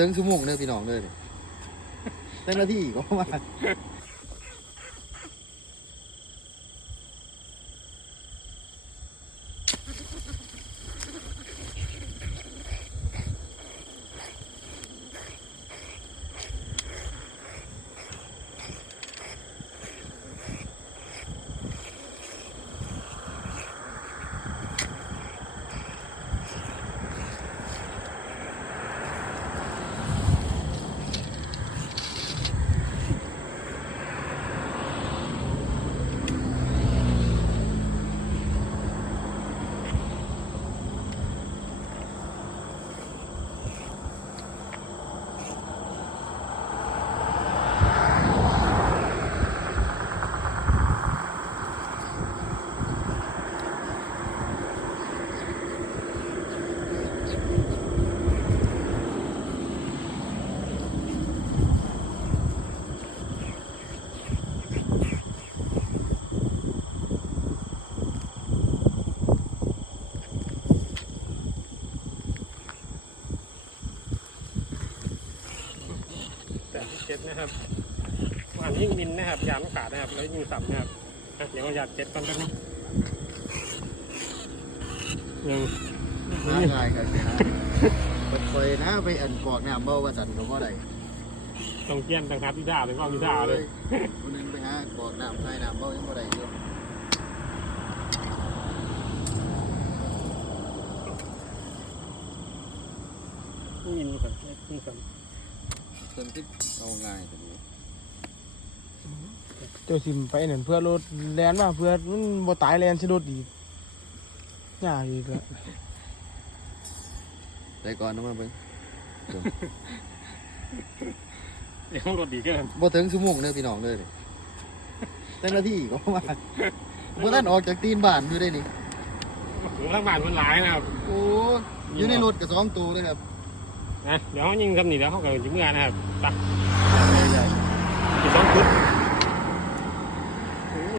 ถึงชั่วโมงเลยพี่น้องเด้อเต็มนาที่ก็มา ดสิบเจ็ดนะครับอันนี้ยิงมินนะครับ ยามขาดนะครับ แล้วยิงสับนะครับอะเดี๋ยวเราหยาดเจ็ดก่อนแป๊บนึงยังหาง่ายครับนะเปิดไฟนะไปอันกอกน้ำเบาว่าสันก็บ่ได้ต้องเกี้ยนต่างหากที่ด่าเลยก็มีด่าเลยคนนึงไปหากอกน้ำใต้น้ำเบายังบ่ได้อยู่ยิงก่อนยิงก่อน เติมที่เอาง่ายกว่านี้เจ้าสิมไปนั่นเพื่อรถแลนมาเพื่อมันบ่ตายแลนสิรถอีกยากอีกแล้วไปก่อนนะมาเบิ่งเดี๋ยวรถดีเกินบ่ถึงชั่วโมงเด้อพี่น้องเด้อเต็มนาทีก็ประมาณบ่ทันออกจากตีนบ้านอยู่ได้นี่ถึงทางบ้านมันหลายนะครับโอ้อยู่ในรถกับสองตัวเลยครับ นะเดี๋ยวเขายิงคำนี้เ